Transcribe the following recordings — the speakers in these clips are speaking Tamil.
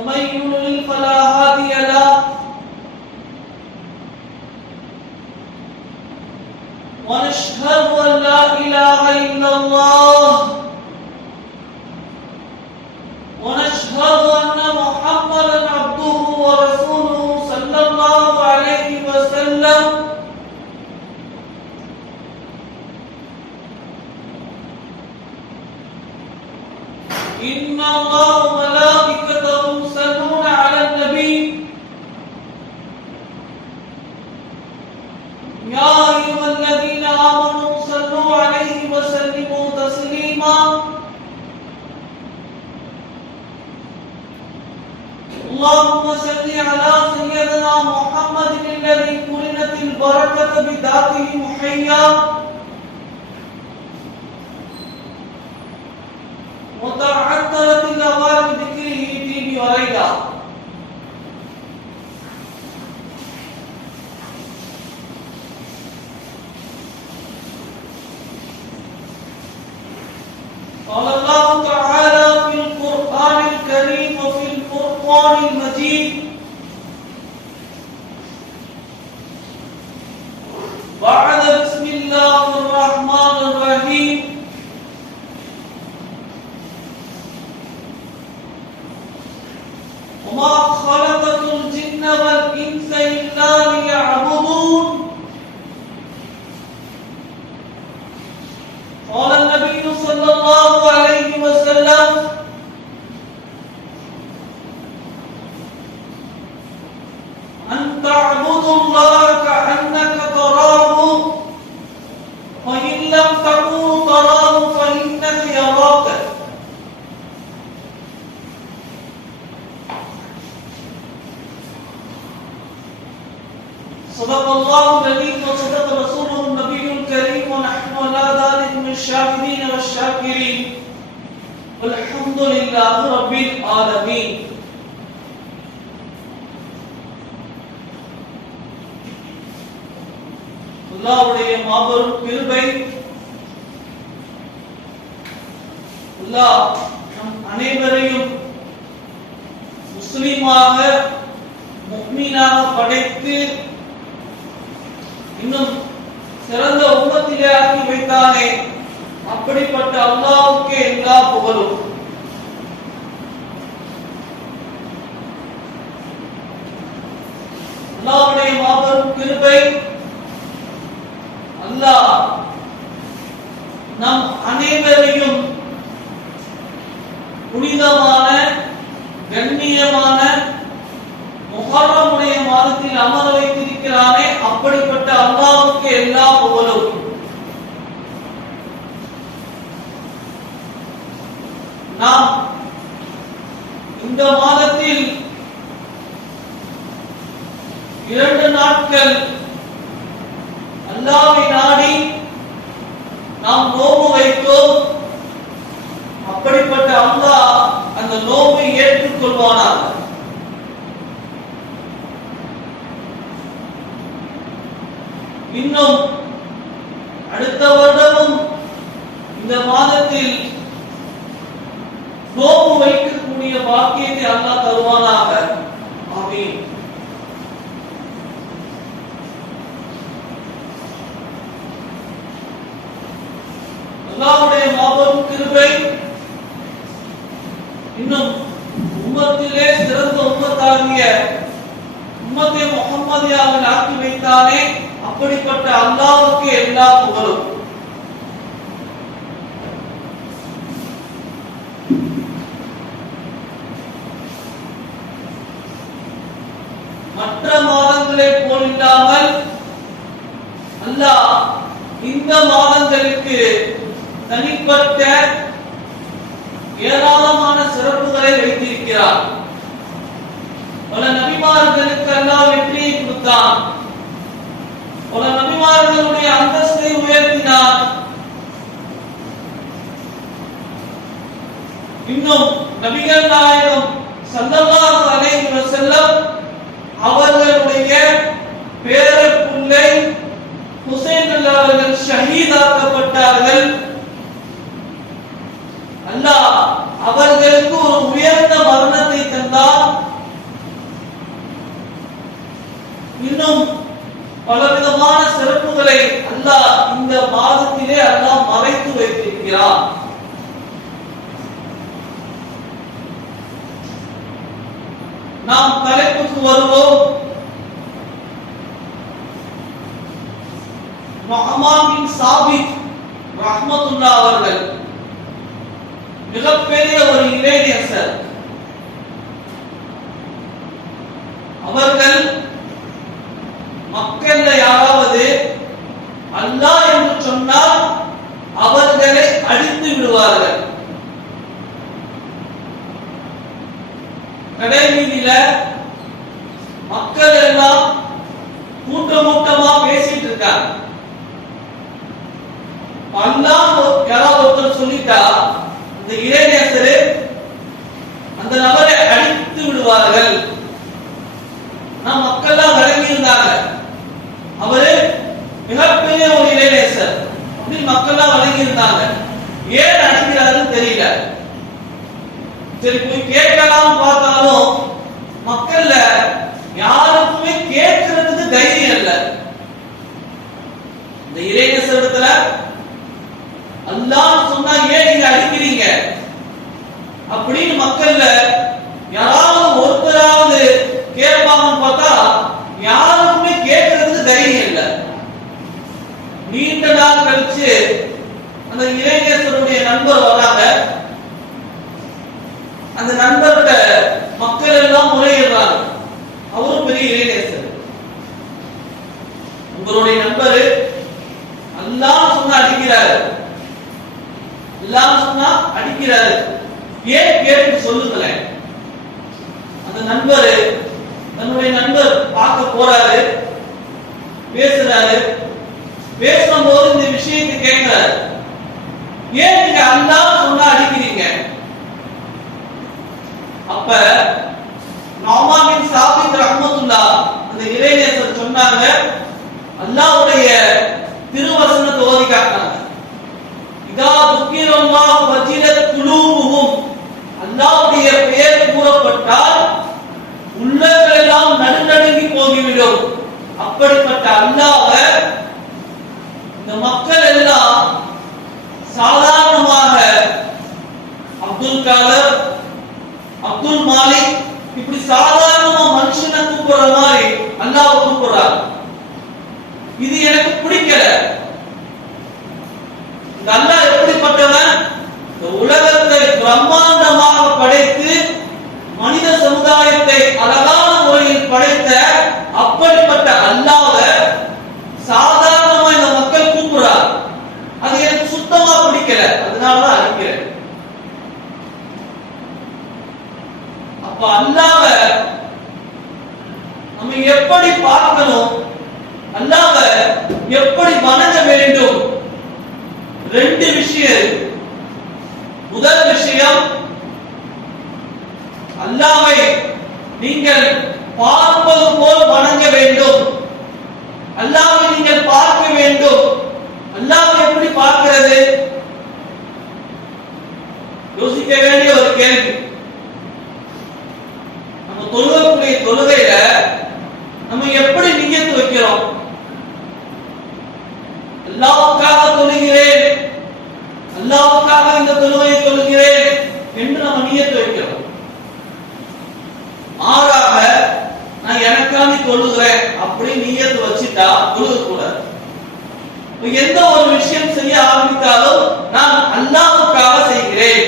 ومن يضلل فلا هادي له. ونشهد أن لا إله إلا الله. ونشهد أن محمدا عبده ورسوله صلى الله عليه وسلم. اللهم صل على سيدنا محمد الذي قرنت البركة بذاته محيا. وتعثرت الأوان بذكره في وريدا صدق الله الذي وصدق رسوله النبي الكريم ونحن على ذلك من الشاكرين والشاكرين والحمد لله رب العالمين அல்லாஹ்வுடைய மாபெரும் கிருபை அல்லாஹ் நம் அனைவரையும் முஸ்லிமாக முக்மீனாக படைத்து இன்னும் சிறந்த உம்மத்திலே ஆக்கி வைத்தானே. அப்படிப்பட்ட அல்லாவுக்கு எல்லா புகழும். அல்லாவுடைய மாபெரும் கிருபை அல்லாஹ் நம் அனைவரையும் புனிதமான கண்ணியமான முகரமுடைய மாதத்தில் அமர வைத்திருக்கிறானே. அப்படிப்பட்ட அல்லாவுக்கு எல்லா புகழும். நாம் இந்த மாதத்தில் இரண்டு நாட்கள் அல்லாவை நாடி நாம் நோம்பு வைத்தோம். அப்படிப்பட்ட அல்லாஹ் அந்த நோம்பை ஏற்றுக்கொள்வானாக. இன்னும் அடுத்த வருடமும் இந்த மாதத்தில் நோம்பு வைக்கக்கூடிய பாக்கியத்தை அல்லாஹ் தருவானாக. ஆமீன். அல்லாஹ்வுடைய மாபெரும் கிருபை இன்னும் உம்மத்திலே சிறந்த உம்மத்தாகிய உம்மத்தை முகம்மதியாவில் ஆக்கி வைத்தானே அப்படிப்பட்ட அல்லாவுக்கு எல்லா புகழும். மற்ற மாதங்களை போலில்லாமல் அல்லாஹ் இந்த மாதங்களுக்கு தனிப்பட்ட ஏராளமான சிறப்புகளை வைத்திருக்கிறார். பல நபிமார்களுக்கு அல்லாஹ் வெற்றியை கொடுத்தான். பல நபிமார்களுடைய அந்தஸ்தை உயர்த்தினார். இன்னும் நபிகள் நாயகம் சல்லல்லாஹு அலைஹி வஸல்லம் அவர்களுடைய பேர ஹுசைன் அவர்கள் ஷஹீதாக்கப்பட்டார்கள். அல்லாஹ் அவர்களுக்கு ஒரு உயர்ந்த மரணத்தை தந்தார். இன்னும் பலவிதமான சிறப்புகளை அல்லாஹ் இந்த மாதத்திலே அல்லாஹ் மறைத்து வைத்திருக்கிறார் நாம் தலைப்புக்கு வருவோம். முஹம்மாமின் சாபித் ரஹ்மத்துல்லா அவர்கள். மிகப்பெரிய ஒரு இளைஞர் அவர்கள் மக்கள்ல யாராவது அல்லாஹ் என்று சொன்னால் அவர்களை அழித்து விடுவார்கள். கடைவீதியில மக்கள் எல்லாம் கூட்டம் கூட்டமா பேசிட்டு இருக்காங்க. அல்லாஹ் யாராவது ஒருத்தர் சொல்லிட்டா இந்த இளைஞர் அந்த நபரை அடித்து விடுவார்கள். நான் மக்கள்லாம் விளங்கி இருந்தாங்க அவரு மிகப்பெரிய ஒரு இளைஞர் அப்படின்னு மக்கள்லாம் வழங்கி இருந்தாங்க ஏன் அடிக்கிறாருன்னு தெரியல. சரி போய் கேட்கலாம் பார்த்தாலும் மக்கள்ல யாருக்குமே கேட்கறதுக்கு தைரியம் இல்ல. இந்த இளைஞர் இடத்துல அல்லாஹ் சொன்னா ஏன் நீங்க அடிக்கிறீங்க? அப்படின்னு மக்கள்ல யாராவது ஒருத்தராவது கேட்பாங்கன்னு பார்த்தா யாருக்குமே கேட்கறதுக்கு தைரியம் இல்ல நீண்ட நாள் கழிச்சு அந்த இளைஞர்களுடைய நண்பர் வராங்க. அந்த நண்பர்கிட்ட மக்கள் எல்லாம் முறையிடுறாங்க. அவரும் பெரிய இளைஞர் உங்களுடைய நண்பர் எல்லாம் சொன்னா அடிக்கிறாரு. எல்லாம் சொன்னா அடிக்கிறாரு. ஏன் கேட்டு சொல்லுங்களேன். அந்த நண்பர் தன்னுடைய நண்பர் பார்க்க போறாரு பேசுறாரு. பேசும்போது இந்த விஷயத்தை கேட்கிறாரு. ஏன் நீங்க அல்லாஹ் சொன்னா அடிக்கிறீங்க? அப்ப நோமாவின் சாபித் ரஹ்மத்துல்லா அந்த இளைஞர் சொன்னாங்க அல்லாஹ்வுடைய திருவசனத்தை ஓதி காட்டினாங்க. இதா துக்கிரம்மா வஜிரத் குழுவும் அல்லாஹ்வுடைய பெயர் கூறப்பட்டால் உள்ளவரெல்லாம் எல்லாம் நடுநடுங்கி போகிவிடும். அப்படிப்பட்ட அல்லாஹ்வை இந்த மக்கள் எல்லாம் சாதாரணமாக அப்துல் காலர் அப்துல் மாலிக் இப்படி சாதாரணமா மனுஷனை கூப்பிடுற மாதிரி அல்லாஹ் கூப்பிடுறார் இது எனக்கு பிடிக்கல. இந்த அல்லாஹ் எப்படிப்பட்டவன்? இந்த உலக பிரம்மாண்டமாக படைத்து மனித சமுதாயத்தை அழகான முறையில் படைத்த அப்படிப்பட்ட அல்லாஹ்வை சாதாரணமா இந்த மக்கள் கூப்பிடுறார் அது எனக்கு சுத்தமா பிடிக்கல அதனாலதான் அடிக்கிறேன் அப்ப அல்லாஹ்வ நம்ம எப்படி பார்க்கணும் அல்லாஹ்வ எப்படி வணங்க வேண்டும் ரெண்டு விஷயம் இருக்கு. முதல் விஷயம் அல்லாஹ்வை நீங்கள் பார்ப்பது போல் வணங்க வேண்டும் அல்லாஹ்வை நீங்கள் பார்க்க வேண்டும் அல்லாஹ்வை எப்படி பார்க்கிறது யோசிக்க வேண்டிய ஒரு கேள்வி நம்ம தொழுகக்கூடிய தொழுகையில நம்ம எப்படி நியத்து வைக்கிறோம்? அல்லாவுக்காக தொழுகிறேன். அல்லாவுக்காக இந்த தொழுகையை தொழுகிறேன் என்று நம்ம நியத்து வைக்கிறோம். மாறாக நான் எனக்காண்டி தொழுகிறேன் அப்படி நியத்து வச்சுட்டா தொழுக கூடாது. எந்த ஒரு விஷயம் செய்ய ஆரம்பித்தாலும் நான் அல்லாவுக்காக செய்கிறேன்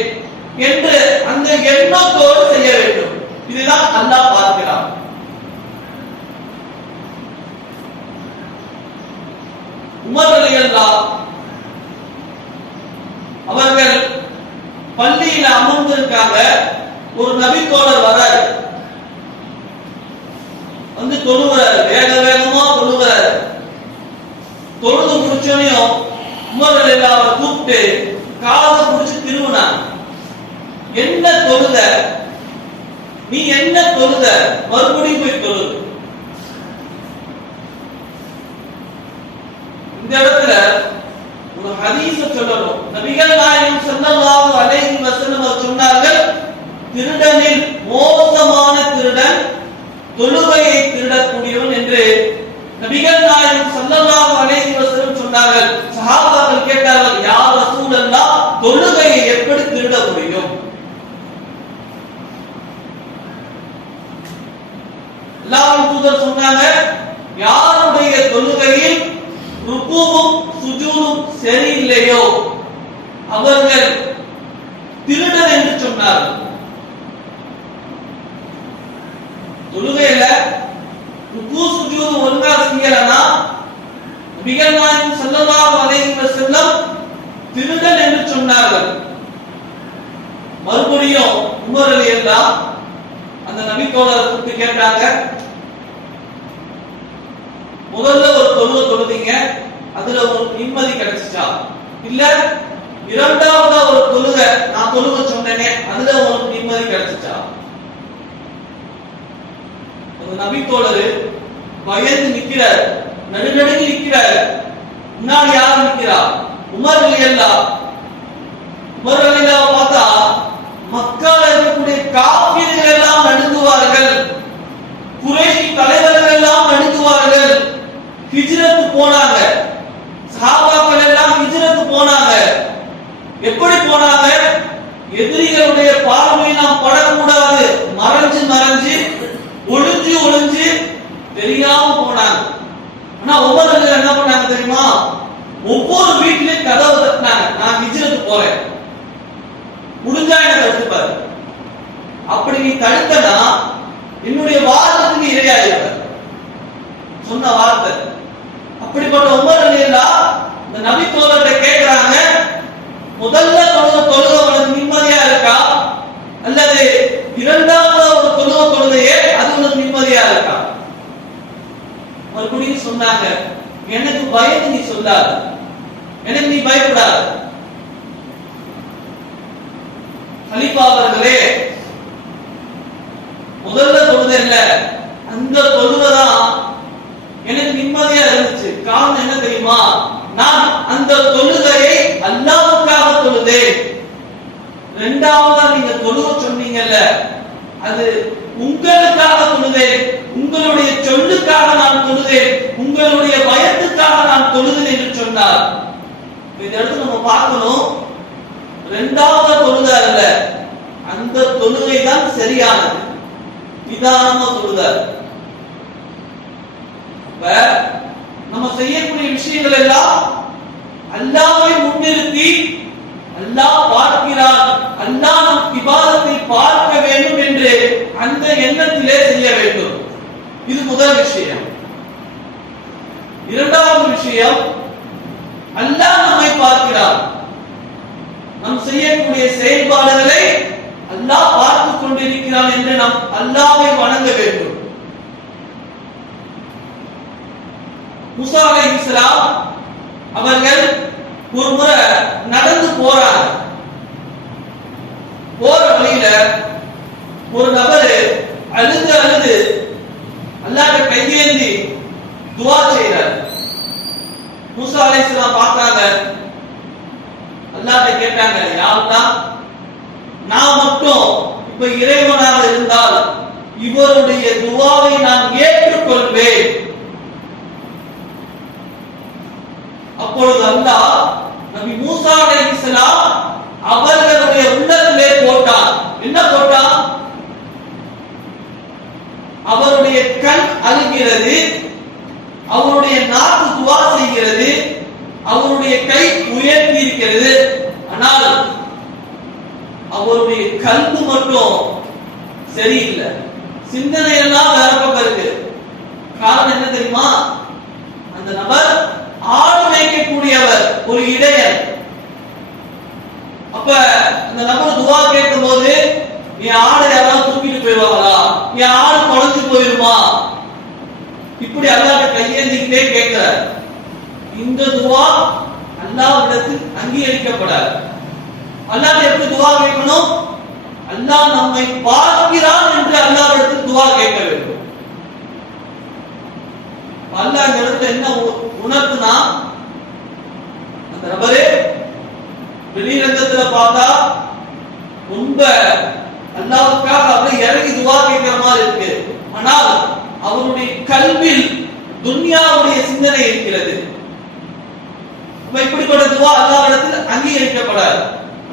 என்று அந்த எண்ணத்தோடு செய்ய வேண்டும். இதுதான் அல்லாஹ் பார்க்கிறான் உமர் ரலியல்லாஹ் அவர்கள் பள்ளியில அமர்ந்திருக்காங்க. ஒரு நபித்தோழர் வராரு வந்து தொழுகிறாரு வேக வேகமா தொழுகிறாரு தொழுது முடிச்சோனையும் உமர் ரலியல்லாஹ் அவரை கூப்பிட்டு காதை முடிச்சு திருவினார் என்ன தொழுத? நீ என்ன தொழுத மறுபடியும் போய் தொழுது இந்த இடத்துல ஒரு ஹதீஸ சொல்லணும். நபிகள் நாயகம் ஸல்லல்லாஹு அலைஹி வஸல்லம் சொன்னார்கள் திருடனில் மோசமான திருடன் தொழுகையை திருடக்கூடியவன் என்று நபிகள் நாயகம் ஸல்லல்லாஹு அலைஹி வஸல்லம் சொன்னார்கள் சஹாபாக்கள் கேட்டார்கள் யா ரசூலல்லாஹ் தொழுகையை எப்படி திருட முடியும் சொன்னாங்க யாருடைய தொழுகையில் ருக்குவும் சுஜூனும் சரியில்லையோ? அவர்கள் திருடர் என்று சொன்னார்கள். தொழுகையில ருக்கு சுஜூது ஒழுங்கா செய்யலனா நபிகள் நாயகம் ஸல்லல்லாஹு அலைஹி வஸல்லம் திருடன் என்று சொன்னார்கள். மறுபடியும் உமர் ரலியல்லாஹ் அந்த நபி கூப்பிட்டு கேட்டாங்க முதல்ல ஒரு தொழுவை தொழுதீங்க அதுல ஒரு நிம்மதி கிடைச்சிச்சா? இல்ல இரண்டாவதா ஒரு தொழுக. நான் தொழுக சொன்னேனே அதுல ஒரு நிம்மதி கிடைச்சிச்சா? ஒரு நபி தோழர் பயந்து நிக்கிறார். நடுநடுங்கி நிக்கிறார். முன்னாடி யார் நிக்கிறா? உமர் அலியல்லா உமர் இல்லையா பார்த்தா மக்கள் இருக்கக்கூடிய காப்பீர்கள் எல்லாம் நடுங்குவார்கள். குறை எல்லாம் நடுங்குவார்கள் ஹிஜ்ரத்து போனாங்க. சஹாபாக்கள் எல்லாம் ஹிஜ்ரத்து போனாங்க. எப்படி போனாங்க? எதிரிகளுடைய பார்வையை நாம் படக்கூடாது. மறைஞ்சு மறைஞ்சு ஒளிஞ்சு ஒளிஞ்சு தெரியாம போனாங்க. ஆனா ஒவ்வொரு என்ன பண்ணாங்க தெரியுமா? ஒவ்வொரு வீட்லயும் கதவு தட்டினாங்க. நான் ஹிஜ்ரத்து போறேன். முடிஞ்சா எனக்கு தடுத்துப்பாரு அப்படி நீ தடுத்தனா என்னுடைய வாதத்துக்கு இரையாயிருப்ப சொன்ன வார்த்தை. அப்படிப்பட்ட உமர் அலியல்லா இந்த நபி தோழர்கிட்ட கேட்கிறாங்க முதல்ல தொழுத தொழுக உனக்கு நிம்மதியா இருக்கா? அல்லது இரண்டாவது ஒரு தொழுக தொழுதையே அது உனக்கு நிம்மதியா இருக்கா? மறுபடியும் சொன்னாங்க எனக்கு பயந்து நீ சொல்லாத. எனக்கு நீ பயப்படாத கலிப்பா அவர்களே முதல்ல தொழுது இல்ல அந்த தொழுகைதான் எனக்கு நிம்மதியா இருந்துச்சு காரணம் என்ன தெரியுமா நான் அந்த தொழுகையை அல்லாவுக்காக தொழுது ரெண்டாவதா நீங்க தொழுக சொன்னீங்கல்ல அது உங்களுக்காக தொழுதேன். உங்களுடைய சொல்லுக்காக நான் தொழுதேன். உங்களுடைய பயத்துக்காக நான் தொழுதேன் என்று சொன்னார். இதை இந்த இடத்துல நம்ம பார்க்கணும் ரெண்டாவது தொழுதா அல்ல. அந்த தொழுகை தான் சரியானது. நிதானமா தொழுதார் இப்ப நம்ம செய்யக்கூடிய விஷயங்கள் எல்லாம் அல்லாவை முன்னிறுத்தி அல்லாஹ் பார்க்கிறார். அல்லாஹ் நம் விவாதத்தை பார்க்க வேண்டும் என்று அந்த எண்ணத்திலே செய்ய வேண்டும். இது முதல் விஷயம். இரண்டாவது விஷயம் அல்லாஹ் நம்மை பார்க்கிறான் நாம் செய்யக்கூடிய செயல்பாடுகளை அல்லாஹ் பார்த்து கொண்டிருக்கிறான் என்று நாம் அல்லாவை வணங்க வேண்டும். முசா இஸ்லாம் அவர்கள் ஒரு முறை நடந்து போறாங்க. போற வழியில ஒரு நபர் அழுது அழுது அல்லாஹ்ட்ட கையேந்தி துவா செய்யறார் மூசா அலைஹிஸ்ஸலாம் பார்த்தாங்க. அல்லாட்ட கேட்டாங்க யா நான் மட்டும் இப்ப இறைவனாக இருந்தால் இவருடைய துவாவை நான் ஏற்றுக்கொள்வேன். அப்பொழுது அல்லாஹ் நபி மூசா அலைஹிஸ்ஸலாம் அவர்களுடைய உள்ளத்திலே போட்டான் என்ன போட்டான் அவருடைய கண் அழுகிறது அவருடைய நாக்கு துவா செய்கிறது அவருடைய கை உயர்த்தி இருக்கிறது. ஆனால் அவருடைய கல்வி மட்டும் சரியில்லை. சிந்தனை எல்லாம் வேற பக்கம் இருக்கு. காரணம் என்ன தெரியுமா? அந்த நபர் ஆடு மேய்க்கக்கூடியவர் ஒரு இடையன். அப்ப இந்த நபர் துவா கேட்கும் போது என் ஆடு யாராவது தூக்கிட்டு போயிடுவாங்களா? என் ஆடு குறைஞ்சு போயிருமா? இப்படி அல்லாட்ட கையேந்திக்கிட்டே கேட்கிறார். இந்த துவா அல்லாவிடத்தில் அங்கீகரிக்கப்படாது. அல்லாஹ் எப்படி துவா கேட்கணும்? அல்லாஹ் நம்மை பார்க்கிறான் என்று அல்லாவிடத்தில் துவா கேட்க வேண்டும். அல்லாஹ் இடத்துல என்ன உணர்த்துனா அந்த நபரே வெளிரங்கத்துல பார்த்தா ரொம்ப அல்லாவுக்காக அப்படியே இறங்கி துவா கேட்கிற மாதிரி இருக்கு. ஆனால் அவருடைய கல்வில் துன்யாவுடைய சிந்தனை இருக்கிறது. நம்ம இப்படிப்பட்ட துவா அல்லாஹ் இடத்தில் அங்கீகரிக்கப்படாது.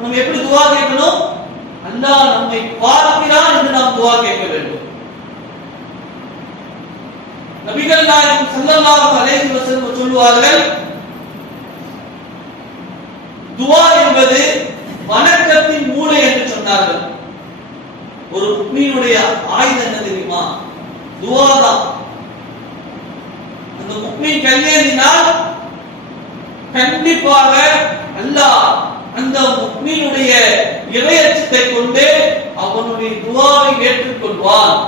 நம்ம எப்படி துவா கேட்கணும்? அல்லாஹ் நம்மை பார்க்கிறான் என்று நாம் துவா கேட்க வேண்டும். நபிகள் நாயகம் சல்லல்லாஹு அலைஹி வஸல்லம் சொல்வார்கள் துவா என்பது வணக்கத்தின் மூளை என்று சொன்னார்கள். ஒரு முக்மீனுடைய ஆயுதம் என்ன தெரியுமா? துவா தான். அந்த முக்மீன் கையேந்தினால் கண்டிப்பாக அல்லாஹ் அந்த முக்மீனுடைய இறையச்சத்தை கொண்டு அவனுடைய துவாவை ஏற்றுக்கொள்வான்.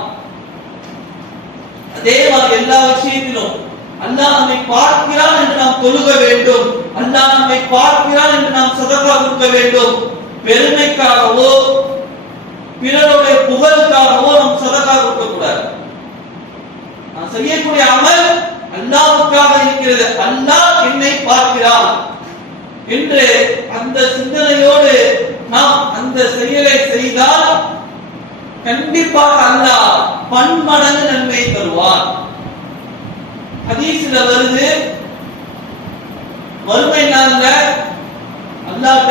தேவன் எல்லா விஷயத்திலும் அல்லாஹ் நம்மை பார்க்கிறான் என்று நாம் தொழுக வேண்டும். அல்லாஹ் நம்மை பார்க்கிறான் என்று நாம் சதகா கொடுக்க வேண்டும். பெருமைக்காகவோ பிறருடைய புகழுக்காகவோ நாம் சதகா கொடுக்க கூடாது. நான் செய்யக்கூடிய அமல் அல்லாவுக்காக இருக்கிறது. அல்லாஹ் என்னை பார்க்கிறான். என்று அந்த சிந்தனையோடு நாம் அந்த செயலை செய்தால் கண்டிப்பாக அல்லாஹ் பன்மடங்கு நன்மை தருவான் ஹதீஸ்ல வருது வறுமை நாள்ல அல்லாஹ்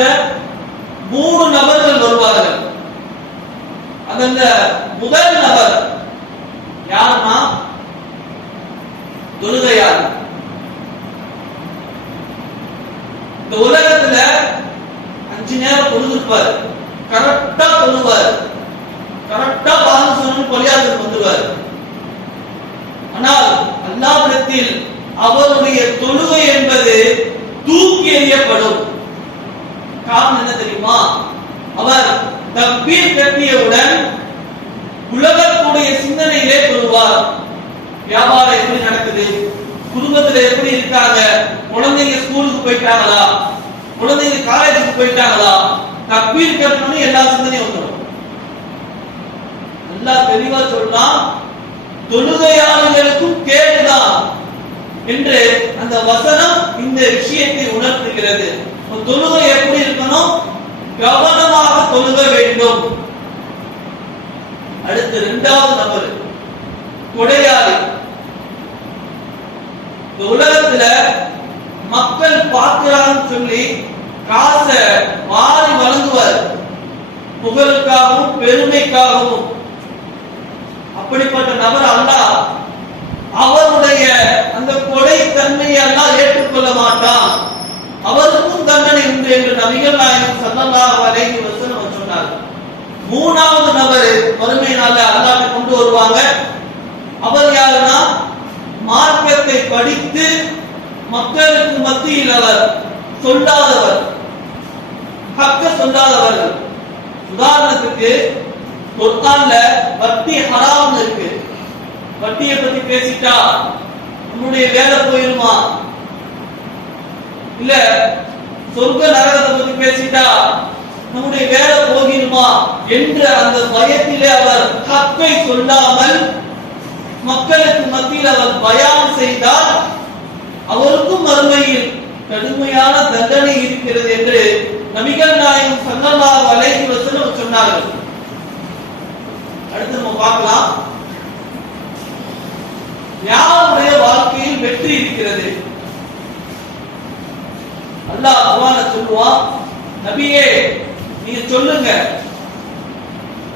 மூணு நபர்கள் வருவார்கள். அந்த முதல் நபர் யாருன்னா? தொழுகையார் இந்த உலகத்துல அஞ்சு நேரம் தொழுதுப்பார் கரெக்டா தொழுவார். கரெக்டா பாதம் சொன்னு கொலையாளர் வந்துருவார். ஆனால் அல்லாவிடத்தில் அவருடைய தொழுகை என்பது தூக்கி எறியப்படும். காரணம் என்ன தெரியுமா? அவர் தப்பீர் கட்டியவுடன் உலகத்துடைய சிந்தனையிலே கொள்வார் வியாபாரம் எப்படி நடக்குது? குடும்பத்துல எப்படி இருக்காங்க? குழந்தைங்க ஸ்கூலுக்கு போயிட்டாங்களா? குழந்தைங்க காலேஜுக்கு போயிட்டாங்களா? தப்பீர் கட்டணும்னு எல்லா சிந்தனையும் வந்துடும். அல்லாஹ் தெளிவா சொல்லலாம் தொழுகையாளர்களுக்கும் கேடுதான் என்று அந்த வசனம் இந்த விஷயத்தை உணர்த்துகிறது. தொழுகை எப்படி இருக்கணும்? கவனமாக தொழுக வேண்டும். அடுத்து இரண்டாவது நபர் கொடையாளி. இந்த உலகத்துல மக்கள் பார்க்கிறான்னு சொல்லி காசை மாறி வழங்குவார். புகழுக்காகவும் பெருமைக்காகவும். அப்படிப்பட்ட நபர் அல்ல அவருடைய அந்த கொலை தன்மையை ஏற்றுக்கொள்ள மாட்டான். அவருக்கும் தண்டனை உண்டு என்று நபிகள் நாயகம் சல்லல்லா அலைஹி வஸல்லம் சொன்னார். மூணாவது நபர் வறுமை நாள்ல கொண்டு வருவாங்க. அவர் யாருன்னா மார்க்கத்தை படித்து மக்களுக்கு மத்தியில் அவர் சொல்லாதவர். ஹக்க சொல்லாதவர்கள் உதாரணத்துக்கு குர்ஆன்ல வட்டி ஹராம் இருக்கு. வட்டியை பத்தி பேசிட்டா உன்னுடைய வேலை போயிருமா? இல்ல சொர்க்க நரகத்தை பத்தி பேசிட்டா நம்முடைய வேலை போகிருமா என்ற அந்த பயத்திலே அவர் ஹக்கை சொல்லாமல் மக்களுக்கு மத்தியில் அவர் பயான் செய்தால் அவருக்கும் மறுமையில் கடுமையான தண்டனை இருக்கிறது என்று நபிகள் நாயகம் ஸல்லல்லாஹு அலைஹி வசனம் சொன்னார்கள். அடுத்து நம்ம பார்க்கலாம். யாருடைய வாழ்க்கையில் வெற்றி இருக்கிறது? அல்லாஹ் அவான சொல்லுவான் நபியே நீங்க சொல்லுங்க.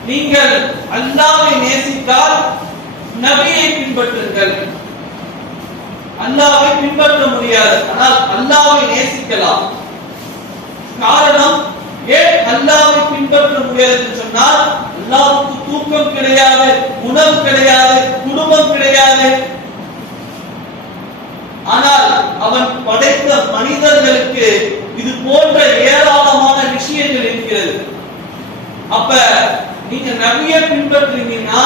நீங்கள் அல்லாவை நேசித்தால் நபியை பின்பற்றுங்கள். அல்லாவை பின்பற்ற முடியாது ஆனால் அல்லாவை நேசிக்கலாம். காரணம் ஏன் அல்லாவை பின்பற்ற முடியாது சொன்னால் அல்லாவுக்கு தூக்கம் கிடையாது உணவு கிடையாது குடும்பம் கிடையாது. ஆனால் அவன் படைத்த மனிதர்களுக்கு இது போன்ற ஏராளமான விஷயங்கள் இருக்கிறது. அப்ப நீங்க நபிய பின்பற்றுறீங்கன்னா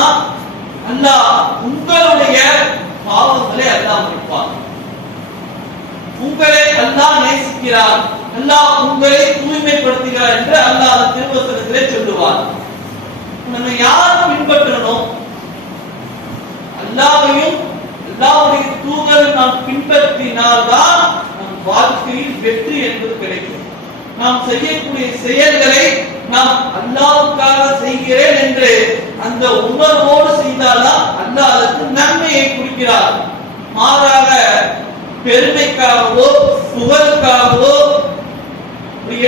அல்லாஹ் உங்களுடைய பாவங்களை அல்லாஹ் மன்னிப்பான். உங்களை அல்லாஹ் நேசிக்கிறார் அல்லாஹ் உங்களை தூய்மைப்படுத்துகிறார் என்று அல்லாஹ் அந்த திருவசனத்திலே சொல்லுவார். நம்ம யார் பின்பற்றணும்? அல்லாவையும் அல்லாவுடைய தூதரை நாம் பின்பற்றினால்தான் நம் வாழ்க்கையில் வெற்றி என்பது கிடைக்கும். நாம் செய்யக்கூடிய செயல்களை நாம் அல்லாவுக்காக செய்கிறேன் என்று அந்த உணர்வோடு செய்தால்தான் அல்லாஹ் அதற்கு நன்மையை குறிக்கிறார் மாறாக பெருமைக்காகவோ புகழுக்காகவோ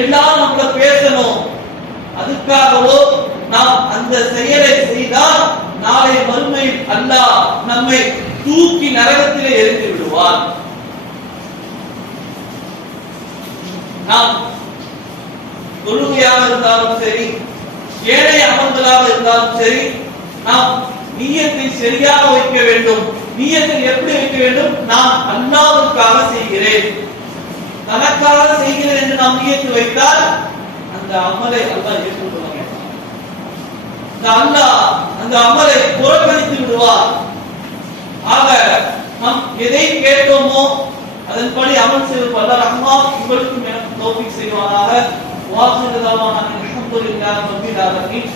எல்லாம் நம்மள பேசணும். அதுக்காகவோ நாம் அந்த செயலை செய்தால் நாளை மறுமையில் அல்லாஹ் நம்மை தூக்கி நரகத்திலே எரிந்து விடுவார் நாம் தொழுகையாக இருந்தாலும் சரி ஏழை அமல்களாக இருந்தாலும் சரி நாம் நீயத்தை சரியாக வைக்க வேண்டும். நீயத்தில் எப்படி இருக்க வேண்டும்? நான் அல்லாவுக்காக செய்கிறேன். தனக்காக செய்கிறேன் என்று நாம் நீயத்து வைத்தால் அந்த அமலை அல்லா ஏற்றுக்கொள்ள மாட்டான். அந்த அல்லாஹ் அந்த அமலை புறக்கணித்து விடுவார். ஆக நாம் எதை கேட்டோமோ அதன்படி அமல் செய்வது அல்ல ரஹ்மா உங்களுக்கும் எனக்கு தோப்பிக் செய்வானாக. வாசிரதாவான அலமதுல்லாஹ் ரப்பில் ஆலமீன்.